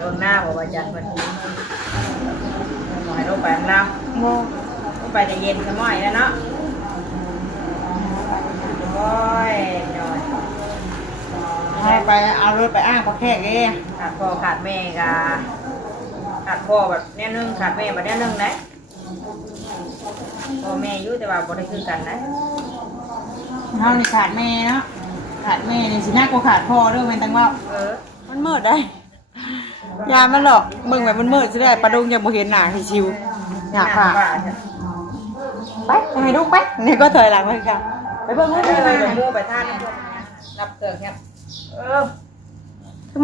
เบิ่งหน้าบ่ว่าจันเพิ่นให้ลงไปน้ำบ่ลงไปจะเย็นสมัยแล้วเนาะโอ้ยหน่อยให้ไปเอารถไปอ้างประแขกเอง ขาดพ่อขาดแม่กะขาดพ่อแบบแน่นึงขาดแม่แบบแน่นึงนะพ่อแม่อยู่แต่ว่าบ่ได้คือกันนะเฮานี่ขาดแม่เนาะขาดแม่นี่สิน่ากว่าขาดพ่อเด้อแม่นตังว่ามันมืดได้ยามันหรอกเบิ่งแบบมันมืดสิได้ปลาดุงยังบ่เห็นหน้าให้ชิวอยากฝากไปให้ลูกไปนี่ก็ถอยหลังไปกันไปเบิ่งมืด ไป ไป หมู่ไปท่านรับเกิดครับ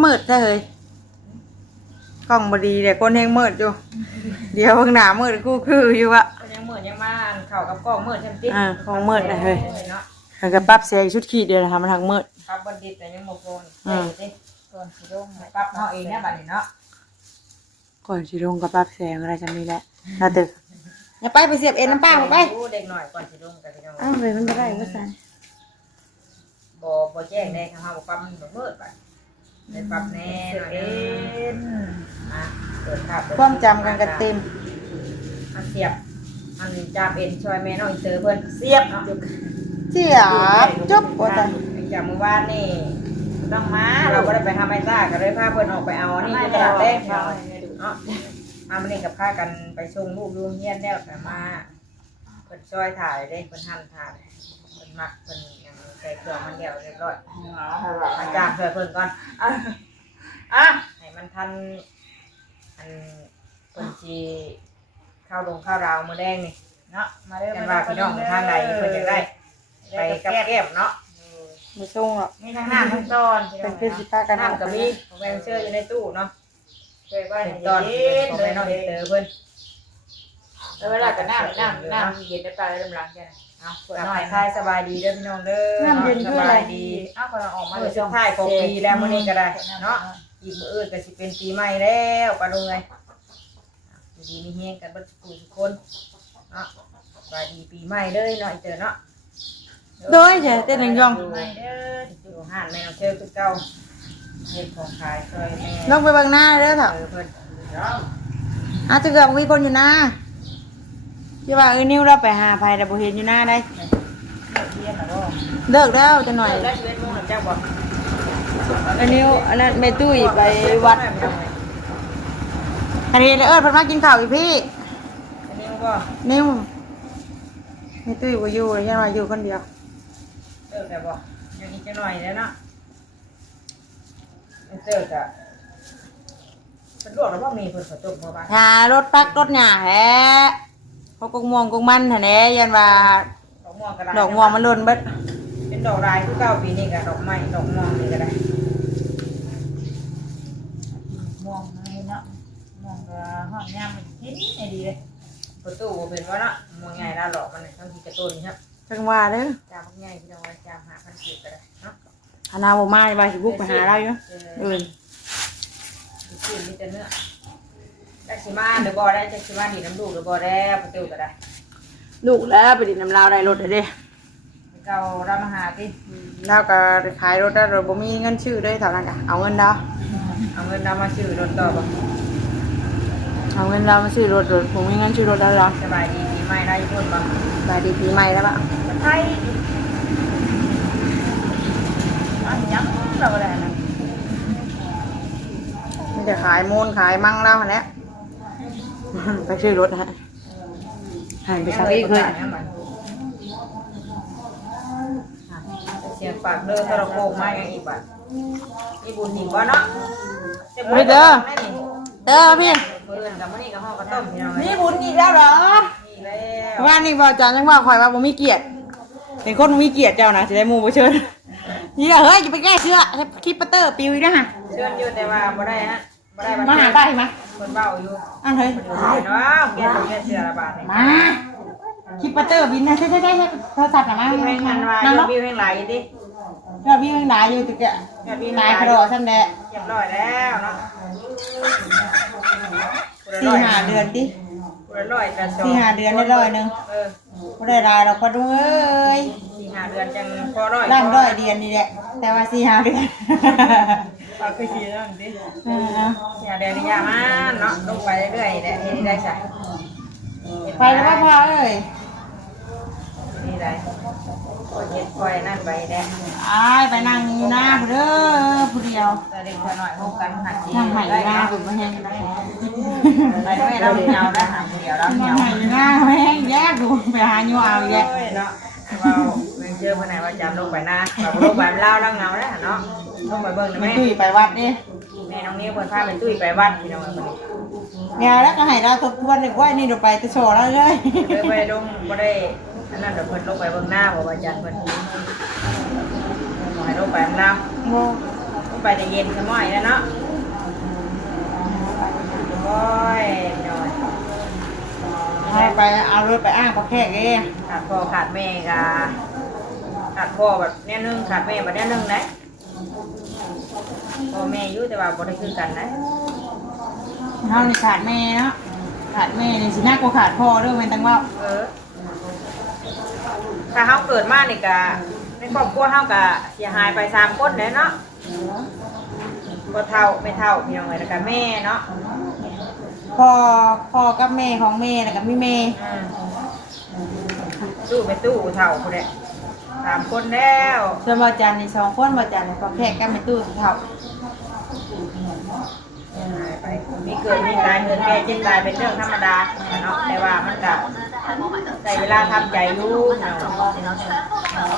มืดได้เลยกล้องบ่ดีเดี๋ยวคนแฮงมืดอยู่เดี๋ยวเบิ่งหน้ามืดกูคืออยู่อะยังมืดยังมาเข้ากับกล้องมืดจังติของมืดได้เฮ้ยแล้วก็ปรับเสียงชุดขีดเดียวทำมันทางมืดปรับบันดิตแต่ยังบ่โกนได้สิส่วนสิลงปรับเฮาเองนะบัดนี้เนาะก่อนสิลงก็ปรับเสียงอะไรจะมีแหละน่าตึกอย่าไปเสียบเอ็นน้ำป้าไปเด็กหน่อยก่อนสิลงกันพี่น้องอ้าวเลยมันบ่ได้ว่าซั่นบ่แจ้งได้ค่ะเฮาบ่ปรับมันบ่มืดไปได้ปรับแน่หน่อยเด้เปิดภาพความจำกันเต็มอันเสียบอันจามเอ็นช่วยแม่น้องเจอเพิ่นเสียบเนาะเสียบจุ๊บว่าซั่นจากเมื่อวานนี่ต้องมาเราบ่ได้ไปหาไม้ซ่าก็เลยพาเพิ่นออกไปเอานี่ที่ตลาดแดงเนาะมามื้อนี้ก็พากันไปส่งลูกโรงเรียนแล้วก็มาเพิ่นช่วยถ่ายได้เพิ่นหั่นถ่ายเพิ่นมักเพิ่นยังใส่เครื่องมันแล้วเรียบร้อยมาจ้างช่วยเพิ่นก่อนให้มันทันอันเพิ่นสิข้าวดงข้าวราวมื้อแดงนี่เนาะมาเด้อกันว่าพี่น้องทางใดเพิ่นอยากได้ไปกับแก้มเนาะบ่ส่งหรอกมีทั้งน้ำทั้งตอนเป็นคือสิพากันน้ำกับมีของแม่เชื่ออยู่ในตู้เนาะช่วยว่าตอนของแม่น้องเตอเพิ่นแล้วเวลากับน้ำเย็นได้ปลาได้ลำลังแค่นั้นเอาเปิดหน่อยคลายสบายดีเด้อพี่น้องเด้อน้ำเย็นสบายดีเอาคนออกมาช่วงท้ายของปีแล้วมื้อนี้ก็ได้เนาะอีกมื้ออื่นก็สิเป็นปีใหม่แล้วปลาดุงไงดีมีเฮงกันเบิดทุกคนเนาะสบายดีปีใหม่เด้อหน่อยเจอเนาะโดยเจ้เต้นยองใหม่เด้ออยู่ห้านแม่น้องเชื่อคือเก่าเฮ็ดของขายซอยแม่ลงไปเบิ่งหน้าเด้อเถอะเพิ่นจะเกือบมีคนอยู่หน้าที่ว่านิ้วเราไปหาภัยแต่บ่เห็นอยู่หน้าได้เลิกแล้วจะหน่อยแล้ว11:00 นเจ้าบ่นิ้วอันนั้นแม่ตุ้ยไปวัดอันนี้เพิ่นมากินข้าวอีพี่นิ้วบ่นิ้วแม่ตุ้ยบ่อยู่ยังว่าอยู่คนเดียวแต่บ่ยังอีกจังหน่อยแล้วเนาะเจอจ้ะเป็นรถแล้วบ่มีเพิ่นฝนตกบ่บ้านรถปักรถหญ้าแฮะเขากงม่วงกงมันหั่นแหละยันว่าดอกม่วงก็ได้ดอกม่วงมันหล่นเบิดเป็นดอกลายคือเก่าปีนี้ก็ดอกไม้ดอกม่วงนี่ก็ได้ม่วงนี่เนาะม่วงก็ห้องยามมันเห็นได้ดีเลยประตูบ่เป็นว่าเนาะม่วงใหญ่แล้วหลอกมันทั้งที่กระตุ้นครับจังว่าเด้อจามง่ายที่เราจาม5,000กีบก็ได้เนาะอานาบ่มาว่าสิบุกไปหาเราอยู่กินมีแต่เนื้อได้สิมาหรือบ่ได้จะสิมาดีน้ำลูกหรือบ่ได้ประตูก็ได้ลูกแล้วไปดินน้ำลาวได้รถเด้เก่าเรามาหาติแล้วก็ขายรถได้รถบ่มีเงินชื่อด้วยเท่านั้นจ้ะเอาเงินดาวมาซื้อรถต่อบ่เอาเงินดาวมาซื้อรถบ่มีเงินซื้อรถแล้วหรอสบายดีปีใหม่ได้ทุนบ่สบายดีปีใหม่แล้วป่ะไทยยังเราอะไรนะไม่จะขายมูลขายมั่งแล้วเนี่ยไปซื้อรถฮะหันไปสักอีกเลยเสียงปากเด้อตะโกนมาอย่างอีกบัดนี่บุญหนิบ่เนาะเด้อพี่เพื่อนกับมื้อนี้ก็ฮ้อกระต้มพี่น้องนี่บุญอีกแล้วเหรอนี่แล้วว่านี่บ่จานยังว่าข่อยว่าบ่มีเกียรติเป็นคนบ่มีเกียรติเจ้านะสิได้หมู่บ่เชิญนี่ล่ะเฮ้ยอย่าไปแก้เสื้อคลิปปัตเตอร์ปิวอีกนะฮะเชิญอยู่แต่ว่าบ่ได้ฮะบ่ได้มาหาได้มั้ยเพิ่นเว้าอยู่อันเฮ้ยเนาะแก้เสื้อระบาดนี่มาคลิปปัตเตอร์บินนะใช่โทรศัพท์น่ะมาเพลงมันว่าวิวเพลงหลายอยู่ติยอดวิวหลายอยู่ตึกอ่ะนายครอซั่นแหละเรียบร้อยแล้วเนาะ4-5 เดือนติ4-5 เดือนได้100นึงบ่ได้รายดอกพอดูเอ้ย4-5 เดือนจังพอร้อยล้าน100เดือนนี่แหละแต่ว่า4-5 เดือนป เอาคือสินั่นดิอย่าเดินอย่ามาเนาะลงไปเรื่อยๆแหละเฮ็ดได้ซะ ไปแล้วพ่อเอ้ย นี่ได้ก็เฮ็ดค่อยนั่นไปแน่ อ้ายไปนั่งอยู่หน้าผู้เด้อผู้เดียว แต่เด็กหน่อยฮู้กันหักดี นั่งใหม่ ได้ หน้า เนาะ ผมมาแห้งได้ ไปด้วยเราเหนียวได้หาเดียวแล้วเหนี นั่ ย ง ว ใหม่หน้าแห้งแยกดูไปหาอยู่เอาแยก เนาะเราเจอคนไหนว่าจำลงไปหน้าเราลงไปเล่าแล้วเงาได้เนาะลงไปเบิ่ง ไม่ แม่ ตุ้ยไปวัดดิ แม่น้องนี้เพิ่นพาไปตุ้ยไปวัดพี่น้องเพิ่น เนี่ยแล้วก็ให้เราทบทวนอีกว่านี่เดี๋ยวไปจะโชว์แล้วเลย เลยไปลงบ่ได้อันนั้นเดี๋ยวเพิ่นลงไปเบิ่งหน้าบ่ว่าจันเพิ่นให้ลงไปเล่าลงไปแต่เย็นซะหน่อยแล้วเนาะโอ้ยน้อย ให้ไปเอารถไปอ้างประแขกเอง ขาดพ่อขาดแม่ก็ขาดพ่อแบบแน่นึงขาดแม่แบบแน่นึงนะพ่อแม่อยู่แต่ว่าบ่ได้คือกันนะ เขานี่ขาดแม่เนาะขาดแม่นี่สิน่ากลัวขาดพ่อด้วยเป็นตังว่า ถ้าเฮาเกิดมานี่ก็ในครอบครัวเฮาก็เสียหายไป3คนเนาะบ่เฒ่าไม่เฒ่าพี่น้องเอ้ยแล้วก็แม่เนาะ พ่อกับแม่ของแม่แล้วก็มีแม่ ตู้ไปตู้เฒ่าพุ่นแหละ3คนแล้ว ส่วนบ่จันนี่2คนบ่จันนี่ประแขกกันไปตู้สิครับ ไปมีเกิดมีตายเกิดแก่เจ็บตายเป็นเรื่องธรรมดาเนาะแต่ว่ามันก็ใช้เวลาทำใจอยู่เนาะ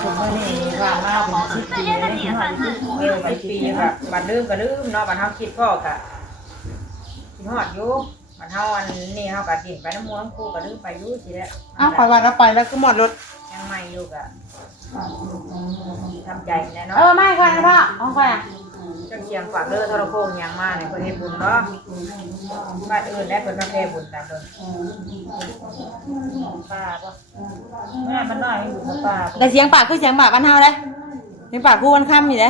ผมก็นี่ว่ามาเป็น10 ปีแล้วนี่ฮอด 10 ปีแบบบัดลืมก็ลืมเนาะบัดเฮาคิดพ่อก็คิดฮอดอยู่บัดเฮาอันนี้เฮาก็ดิ่งไปน้ำมัวน้ำคูก็ลืมไปอยู่สิแหละ อ้าวขอยว่าเราไปแล้วก็หมดรถ ยังใหม่อยู่ก็ทำใจแน่เนาะ ไม่ค่ะนะพ่อเอาไปอ่ะ จักเสียงฝากเด้อโทรโพงยังมาเนี่ยเพิ่นเฮ็ดบุญเนาะบ้านอื่นได้เพิ่นมาแผ่บุญตามเพิ่นป้าบ่แม่มันน้อยอยู่กับป้า แต่เสียงปากคือเสียงปากบ้านเฮาเด้เสียงปากคู่วันค่ำอยู่เด้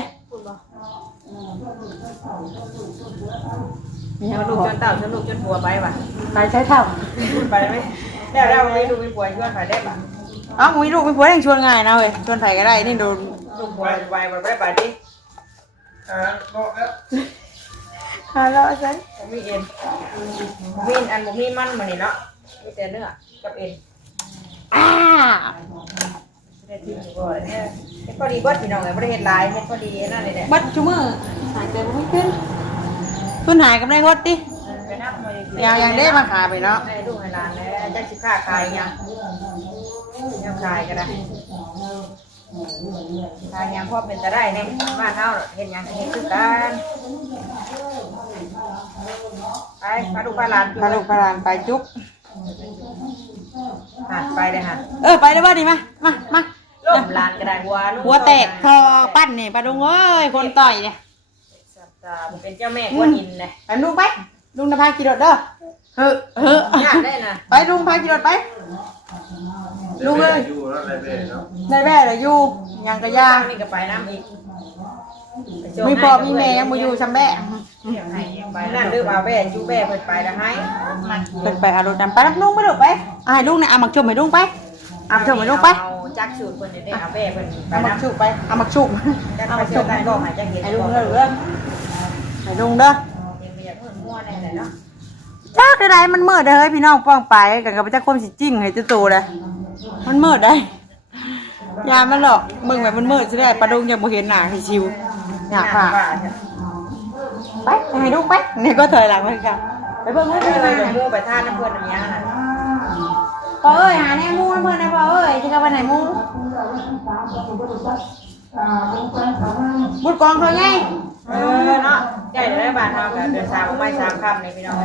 ยังลูกจนเต่าจนลูกจนผัวไปว่ะ ไปใช้เท่า ไปไหมแล้วเราไม่ลูกไม่ผัวชวนไปได้ป่ะ อ้าวมีลูกมีผัวยังชวนง่ายนะเว้ยชวนไผก็ได้นี่โดน ลูกผัวไปบ่ได้ป่ะดิบอกแล้ว ฮัลโหลซัน มีเอ็นมีอันบ่มีมันมื้อนี้เนาะมีแต่เนื้อกับเอ็น ได้ที่นี่บ่เฮ็ดพอดีเบิดพี่น้องเอ้ยบ่ได้เฮ็ดหลายเฮ็ดพอดีนั่นนี่แหละ บัดชุมือหายใจบ่ขึ้นขึ้นหายกับได้ฮดดิ ไปนับมาดิ ยังได้มาขาไปเนาะ ให้ลูกให้หลานแล้วจักสิค้าขายยังยังขายก็ได้ขายยังพอเป็นจะได้นี่บ้านเฮาเฮ็ดหยังเฮ็ดคือกันไปพาลูกพาหลาน พาลูกพาหลานไปจุ๊บ ไปเลยฮะ ไปได้บ่ดิมามา ล่มหลานก็ได้หัวแตกคอปั้นนี่ปลาดุงเอ้ยคนต่อยเนี่ย เป็นเจ้าแม่กวนอินเลย ไปลุงไปลุงจะพาขี่รถเด้อเฮ้อ ญาติได้นะ ไปลุงพาขี่รถไปลุงเอ้ย อยู่แล้วอะไรเบ้เนาะ ได้แม่เหรออยู่ยังกะยา นี่ก็ไปน้ำอีก มีพ่อมีแม่ยังบ่อยู่ซำแม่ ไปนั่นดื้อมาแบ่จูแบ่เพิ่นไปแล้วให้ เพิ่นไปเอารถนำไปรับลุงไปลูกไปให้ลุงเนี่ยเอามักชุบให้ลุงไปเอาชุบให้ลุงไป เอาจักสูตรเพิ่นนี่เอาแบ่เพิ่นไป เอามัก น้ำ ชุบไปเอามักชุบ จักไปเชื่อกันก็หายจักเห็น ให้ลุงเด้อให้ลุงเด้อ ยังมีอย่างมั่วแน่เลยเนาะ จักได้มันมืดเด้อเฮ้ยพี่น้องป้องไปกันกับจักความสิจริงให้โตๆเลยมันมืดได้ยามันหรอกมึงแบบมันมืดสิได้ปลาดุงยังบ่เห็นหน้าให้ชิวอยากฝากไปให้ลุงไปนี่ก็ถอยหลังเหมือนกันไปเบิ่งให้ เอ เพิ่น อ มา จะมู่ไปท่าน้ำเพิ่นน้ำยาน่ะ พ่อเอ้ยหาแน่มูเพิ่นนะพ่อเอ้ยสิกลับไปไหนมูบุดกองเขาไง เนาะใหญ่ได้บ้านเฮาก็เดินทางไม่3ค่ำนี่พี่น้อง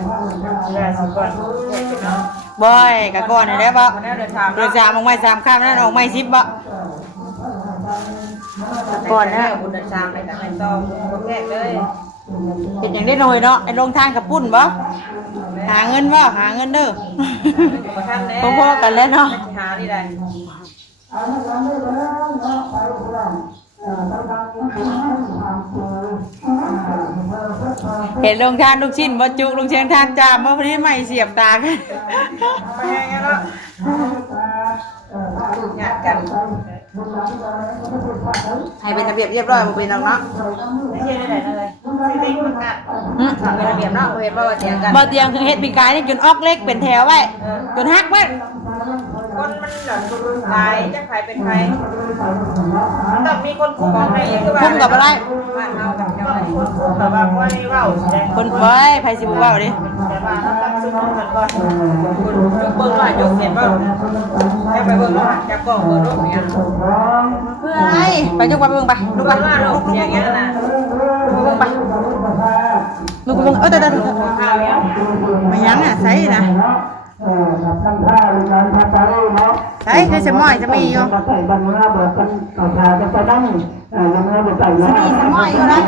ได้สิก่อนเนาะ บอยกะก่อนนี่แหละบ่ วันนี้เดินทาง โดย3ออกไม้3ค่ำนั่นออกไม้10บ่ก่อนนะ บุญเดินทางไปกับแม่ต้อบุญแรกเลย เป็นอย่างได้หน่อยเนาะไอ้ลงทางกับปุ้นบ่หาเงินบ่หาเงินเด้อ พอๆกันแล้วเนาะ หาที่ใด เห็นลงทานลูกชิ้นบ่จุกลงเชียงทานจามบ่พอดีไม่เสียบตากัน ไปยังไงเนาะ งานกัน ให้เป็นระเบียบเรียบร้อยบ่เป็นหรอกเนาะ ไม่ใช่ได้เลยสิได้ประกาศเป็นระเบียบเนาะเห็นว่าเตียงกัน บ่เตียงคือเฮ็ดปีกายนี่จนออกเล็กเป็นแถวไว้จนหักไว้ คนมันแบบหลายจะใครเป็นใครมันต้องมีคนคุมในคือว่า คุมกับอะไร บ้านเฮากับเจ้าไหนคนคุมแบบว่าบ่ได้เว้าสิได้ คนไว้ไผสิบ่เว้าดิ แต่ว่าเราตั้งชื่อมันก่อนคุณยกเบิ่งว่าโยกเห็นบ่จะไปเบิ่งว่าจับกล้องเบิ่งรูปอย่างเงี้ย เพื่ออะไรไปยกไปเบิ่งไปลูกไป ว่ารูปอย่างเงี้ยนะ ลูกไปเบิ่งไปลูกไปเบิ่งแต่ข้าวเนี่ย มายังอ่ะใส่นะใส่คือสมอยจะมีอยู่สมีสมอยอยู่นะ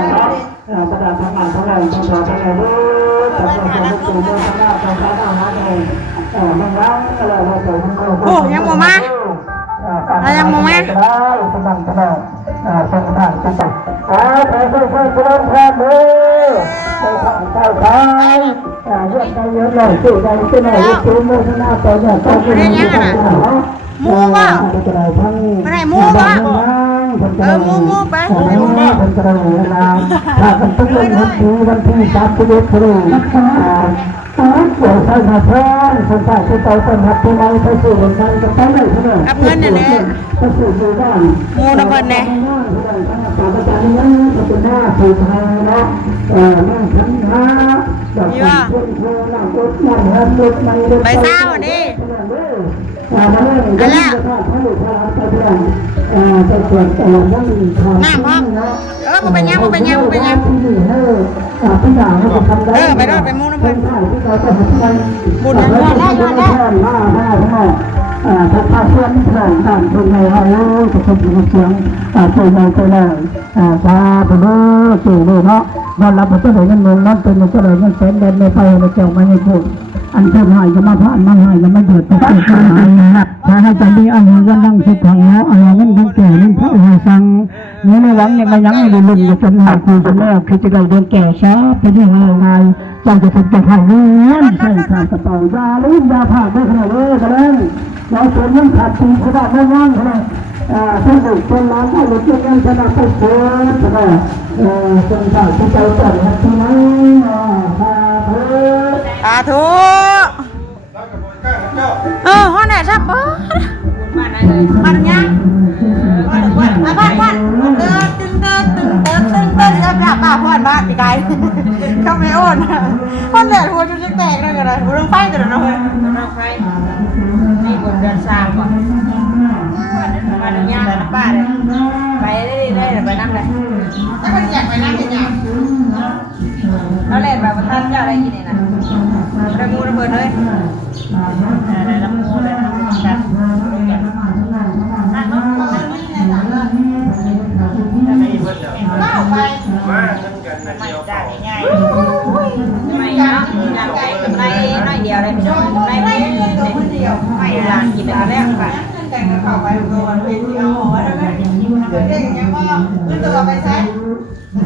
โอ้ยังบ่มายังบ่มามูป่ะไม่ได้มูป่ะมูไปถ้าเป็นทุกวันที่31ครูเกี่ยวกับสถานสถานที่เราต้องรับผู้น้อยไปสู่บนการจะต้องได้เท่าไหร่ กับเงินเนี่ยแหละ ไปสู่หมู่บ้าน มูนะเพิ่นแน่ ศาสตราจารย์นั้นจะเป็นหน้าผู้ไทยเนาะนั่งขันหาดอกไม้เพื่อนเพื่อนนั่งรถนั่งรถรถไม่ได้ ไปซ่าวันนี้ มาเรื่องนี้จะพาท่านผู้ชมไปเรื่องจะตรวจนั่งทาง น้ำพ่อบ่เป็นยังพี่ด่าให้ทำได้ไปรอดไปมูนะเพิ่น ที่เราจะทำได้ บุญนะได้ถ้าเพื่อนที่เราต่างคนในเราจะเป็นเสียงใจในใจในตาเป็นเสื่อเลยเนาะนอนรับมันจะได้เงินเงินนั่นเป็นมันจะได้เงินเป็นเดินในไปในเจ้าไม่ให้พูดอันเพิ่มหายจะมาผ่านมันหายจะไม่เดือดตกใจถ้าให้ใจดีอันนี้ก็นั่งคิดทางเนาะอันนี้เงินทั้งแก่เงินพระหายสังนี่ไม่หวังยังไม่ยั้งไม่ลุ่นจะจนหายคือจะแม่คือจะได้เดินแก่ช้าไปที่เงยไงใจจะถึงจะหายเงินใช่ขาดกระเป๋ายาลิ้นยาผ่าได้ขนาดนี้ก็ได้เราส่วนยังขาดปีขนาดไม่ว่างขนาดถ้าบุกคนร้านถ้าหลุดจะยังชนะไปเกินขนาดจนขาดที่ใจจัดที่นั้นธุห้องไหนครับบ่ บ้านไหนเลย มันยังบ้านตึงจะป้าพ่อนบ้านปีกายเข้าไม่โอนพ่อนแดดหัวจุดแตกเลยกันเลยหัวลงไฟแต่ละน้อง เราใครนี่บนเดินสร้างก่อนมาทำงานแล้วป้าเลยไปได้ไปนั่งเลย ถ้าคนอยากไปนั่งเห็นยัง เราเล่นแบบท่านเจ้าอะไรกินนี่นะระมูระเบิดเลยอะไรระมูเลยนะกันนั่งรถนั่งนี่นะเล่าไปไม่ได้ง่ายไม่เนาะงานไก่กำไรน้อยเดียวเลยพี่น้องกำไรไม่เดียวไม่ร้านกินไปแล้วค่ะแต่งเข้าไปโดนเป็นที่เอาหัวแล้วก็เด็กยังว่าขึ้นตัวไปใช้ไม่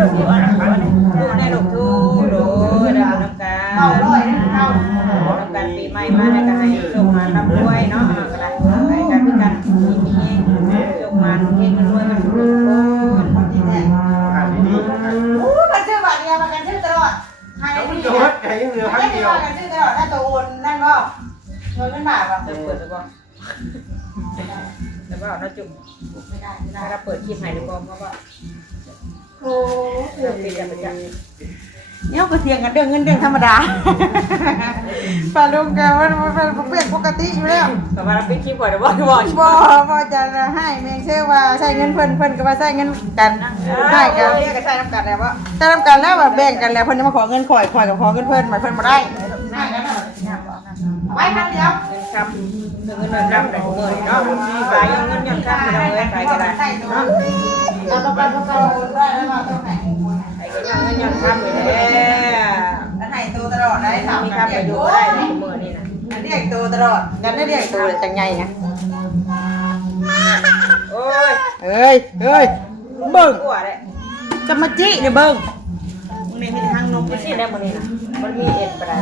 ถูกอยู่อ่ะดูได้ถูกทูดูดาวน้ำกาเข้าร้อยเข้าน้ำการปีใหม่มาแล้วก็ให้โชคมารับด้วยเนาะก็ได้ไปกันด้วยกันมีโชคมาเฮงกันด้วยกันทุกคนที่แท้โอ้มันชื่อบัตรเดียวกันชื่อตลอดใครนี่เนาะใครยังเหลือครั้งเดียวกันชื่อตลอดได้ตัวโอนนั่นก็โอนขึ้นมาป่ะเปิดหรือเปล่าแล้วก็เราจุ่มไม่ได้เราเปิดคลิปให้หรือเปล่าเพราะว่าโอ้เราปิดกันไปจ้ะ เนี่ยก็เสียงกันเรื่องเงินเรื่องธรรมดาปลาลุงแกมันเป็นปกติอยู่แล้ว แต่ว่าเราปิดคลิปก่อนเดี๋ยวบอก บ่จะให้เมงเชื่อว่าใช้เงินเพิ่นก็ว่าใช้เงินกันให้กัน เรียกกันใช้น้ำกันแล้วว่า ใช้น้ำกันแล้วว่าแบ่งกันแล้วเพิ่นจะมาขอเงินข่อยกับขอเงินเพิ่นหมายเพิ่นบ่ได้ ไว้ครั้งเดียวเงินคำเงินคำแต่เงินเนาะขายเงินคำเราเลยขายกันได้เนาะเราต้องการได้แล้วเราต้องไหนขายกันเงินคำเลยแล้วให้ตัวตลอดได้ถามมีคำไปดูได้ในมือนี่นะเรียกตัวตลอด กันได้เรียกตัวจังไงนะ โอ้ย เอ้ยเบิ่ง กลัวเลย จะมาจิเนี่ยเบิ่ง มึงนี่มีทางนมไม่ใช่ได้มึงนี่นะมันมีเอ็ดไปได้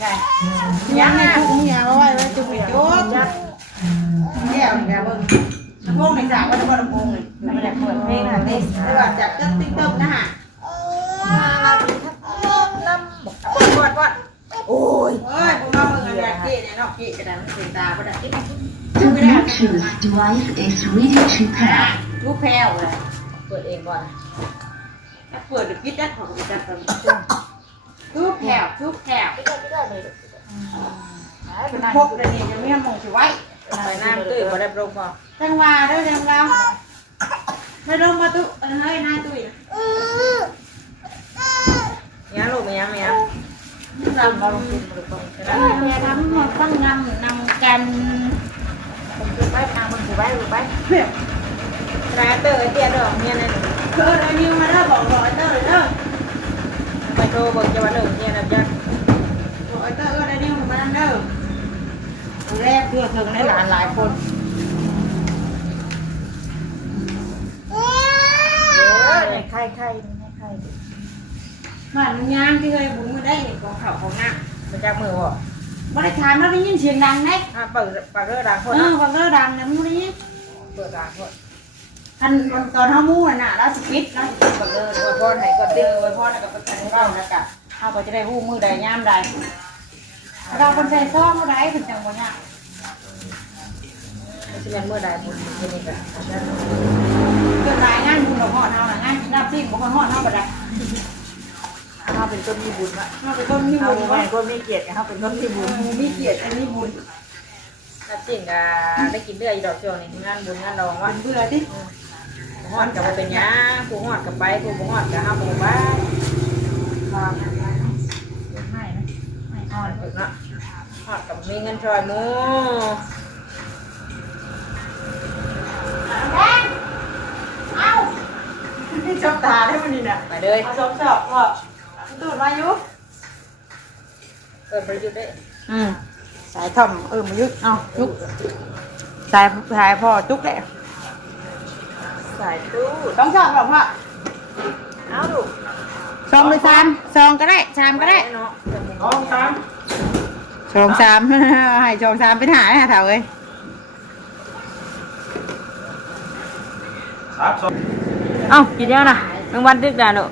ไง ยังในทุกอย่างไว้จุกโยกเนี่ยเนี่ยเบิ่งลำโพงในสระว่าจะบ่ลำโพงเลย ไม่ได้เปิดเพลงนะนี่ หรือว่าจากติ๊กต๊อกนะฮะ ปวดโอ้ย เอ้ยผมเอาเบิ่งอะไรเจ๊เนี่ยเนาะเจ๊กระดานมันเป็นตาบ่ได้ The Bluetooth device is ready to pair. ลูกแพรวเลย เปิดเองก่อน เปิดปิดได้ของจับกันลูกแพรวลูกแพรวพกเลยนี่ยังไม่มองสิไว้ ไปนั่งตื้อบ่ได้ลงบ่ จังหวะเด้อจังหวะไม่ลงมาตุ้เฮ้ยนายตุ้ย เนี่ยลูกเมียเมีย นำมาลงทุนมาลงทุนเนี่ยทำมาตั้งนำกัน ผมคือไปทางมันคือไปหรือไปร้านเตอร์ไอเตี้ยเด้อเนี่ยนั่น เออเอานิ้วมาเด้อบอกไอ้เตอร์เลยเด้อ ไปโทรบอกจะว่าเด้อเนี่ยนะจ๊ะ บอกไอ้เตอร์เอานิ้วมานั่นเด้อแรกเพื่อถึงในหลานหลายคน ไข่ไข่ บ้านมันยางที่เคยบุญมาได้ของเขาของหน้า มาจากมือบ่ บริการเราได้ยินเสียงดังไหม เปิดปากเรือดังคน ฟังเรื่องดังนะมึงได้ยิน เปิดดังคน ทันตอนเท้ามู่น่ะเราสปิดเราสปิดฟังเรื่อง อวยพรให้ก็ เดื ดิ้ อง ไว้พ่อแล้วก็เป็นการเล่าแล้วก็เขาก็จะได้หู้มือใดย่ามใดเราคนใส่ซ่อมมือใดถึงจังหวะเนี้ย สิเป็นมื้อใดบุญเป็นนี่ก็ เกิดรายงานบุญเราพ่อเท่าน่ะงานกินน้ำซิ่งบ่คนห่อเท่าบ่ได้ เฮาเป็นต้นมีบุญอะ เราเป็นคนมี เฮา บุญ บ่เป็นคนมีเกียรติเฮาเป็นคนมีบุญ มีเกียรติอันนี้บุญ ถ้าจริงก็ได้กินเรื่อยดอกช่วงนี้งานบุญงานดองว่า เป็นเบื่อที่ ฮอดก็บ่เป็นหยังผู้ฮอดก็ไปผู้บ่ฮอดก็เฮาบ่ไปครับให้นะให้ฮอดเนาะฮอดก็มีเงินช่วยหมู่ เอ้าที่ชอบตาได้มันนี่น่ะ ไปเลย เอาชอบก็ตูดมาอยู่ เปิดประยุทธ์ได้ สายท่อมมายุดเอาจุกสายพ่อจุกแหละ สายตู้ ต้องชอบหรอพ่อ เอาลูก ซองเลยซองก็ได้ชามก็ได้ เนาะ ชองสาม ให้ชองสามไปหาเถาเอ้ย เอ้ากินยังนะกลางวันดึกด่าลูก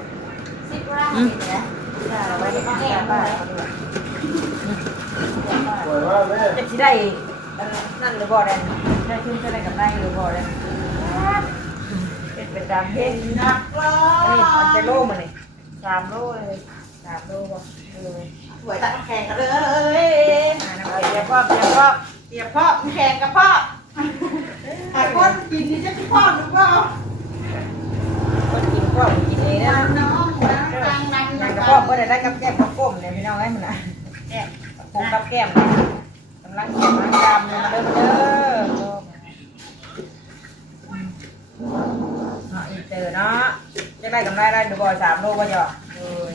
จะสิได้นั่นหรือบ่ได้ได้ขึ้นจะได้กับได้หรือบ่ได้เป็นดำเพ่ง นักร้อ นี่มันจะโลมันนี่3 โลเลย3 โลบ่เลย สวยตัดแข่งกันเลย เดี๋ยวพ่อ เดี๋ยวพ่อแข่งกับพ่อไอ้คนกินนี่จะพ่อหรือเปล่า คนกินพ่อกินเองนะ น้องดัง มันก็พ่อได้กับแก้มกับก้มเนี่ยพี่น้องไอ้มันน่ะแก้มปูกับแก้มกำลังเก็บล้างจามเลยมาเด้ออีเตอร์เนาะจะได้กำไรได้ดูบ่3 โลก็หยอกเลย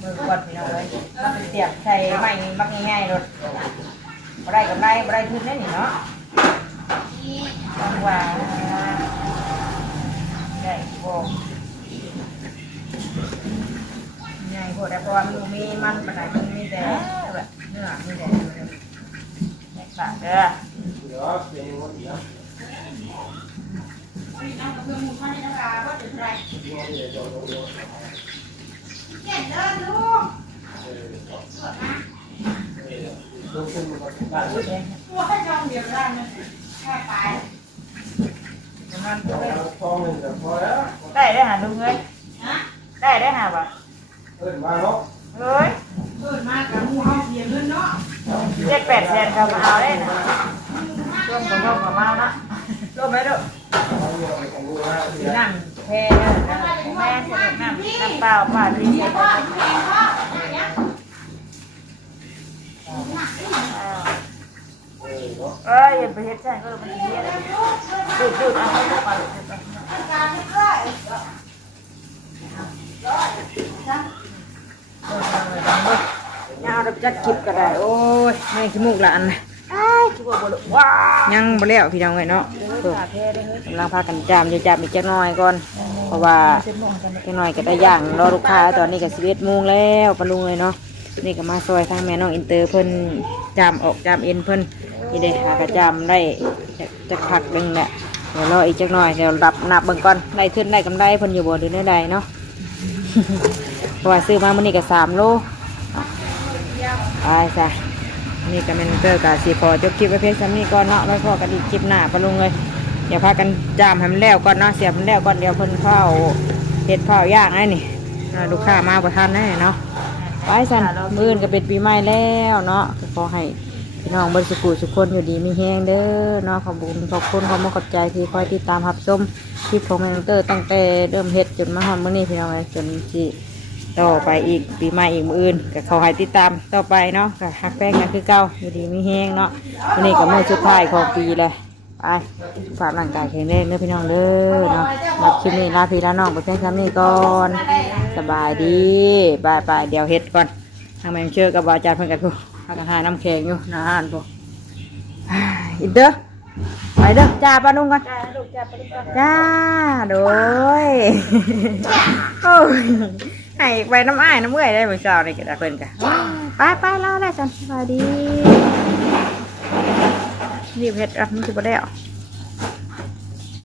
มือกดพี่น้องเลยมาเป็นเสียบใส่ไม้มักง่ายๆรถบ่ได้กำไรบ่ได้ทุนได้นี่เนาะจังหวะได้บ่ง่ายโพดเพราะว่ามันมีมันปานใดมันมีแต่แบบเนื้อมีแต่แม่ปากเด้อ ได้ได้หาลุงเลยได้หาบ่เฮ้ย มากับมูเฮาเสียเงินเนาะ 7-8 แสนก็มาเอาได้นะร่วมกับมานะร่วมไหมลูกน้ำแพงแม่สนุกน้ำเปล่าป่าดีเสียอย่าไปเฮ็ดใช่ก็มันเยอะดูดเอาไปป่าเอาดับจัดคลิปก็ได้โอ้ยไม่ขี้มูกละอันนะยังบ่แล้วพี่น้องเอ้ยเนาะกำลังพากันจามอยู่จามอีกจักหน่อยก่อนเพราะว่าจักหน่อยก็ได้ย่างรอลูกค้าตอนนี้ก็11 โมงแล้วปะลุงเลยเนาะ นี่ก็มาซอยทางแม่น้องอินเตอร์เพิ่นจามออกจามเอ็นเพิ่นนี่ได้หากระจามได้จะผักหนึงแหละเดี๋ยวรออีกจักหน่อยเดี๋ยวรับนับเบิ่งก่อนได้ขึ้นได้กำไรเพิ่นอยู่บ่หรือได้เนาะ เพราะว่าซื้อมามื้อนี้ก็3 โลไปจ้ะนี่ก็แม่นเตอร์ก็สิขอจบคลิปไว้เพียงเท่านี้ก่อนเนาะไว้พอกันอีกคลิปหน้าปะลุงเลยอย่าพากันจามให้มันแล้วก่อนเนาะเสียบมันแล้วก่อนเดี๋ยวเพิ่นเผาเฮ็ดเผาย่างให้นี่ลูกค้ามาบ่ทันแน่เนาะไปสั่นมื้ออื่นก็เป็นปีใหม่แล้วเนาะขอให้พี่น้องเบิ่สุขุสุขคนอยู่ดีมีแฮงเด้อเนาะขอบคุณขอบคุณขอบใจที่คอยติดตามรับชมคลิปของแม่น้องเตอร์ตั้งแต่เริ่มเฮ็ดจนมาฮอดมื้อนี้พี่น้องจนสิต่อไปอีกปีใหม่อีกมื้ออื่นก็ขอให้ติดตามต่อไปเนาะก็ฮักแป้งกันคือเก่าอยู่ดีมีแฮงเนาะมื้อนี้ก็มื้อสุดท้ายของปีเลยไปฝากร่างกายแข็งแรงเด้อพี่น้องเด้อเนาะมาคลิปนี้ลาพี่ลาน้องไปเพียงเท่านี้ก่อนสบายดีบายเดี๋ยวเฮ็ดก่อนทางแม่เชื่อกับบาอาจารย์เพิ่นกันพูหากหาน้ำแข็งอยู่นะฮะอันพูอินเด้อไปเด้อจ้าป้านุ่งก่อนจ้าโดยโอ้ยให้ไปน้ำอ้ายน้ำเมื่อยได้เหมือนเช้านี่ก็ได้เพิ่นกันไปแล้วได้จันสบายดีรีบเฮ็ดรับมันสิบ่ได้อ่ะ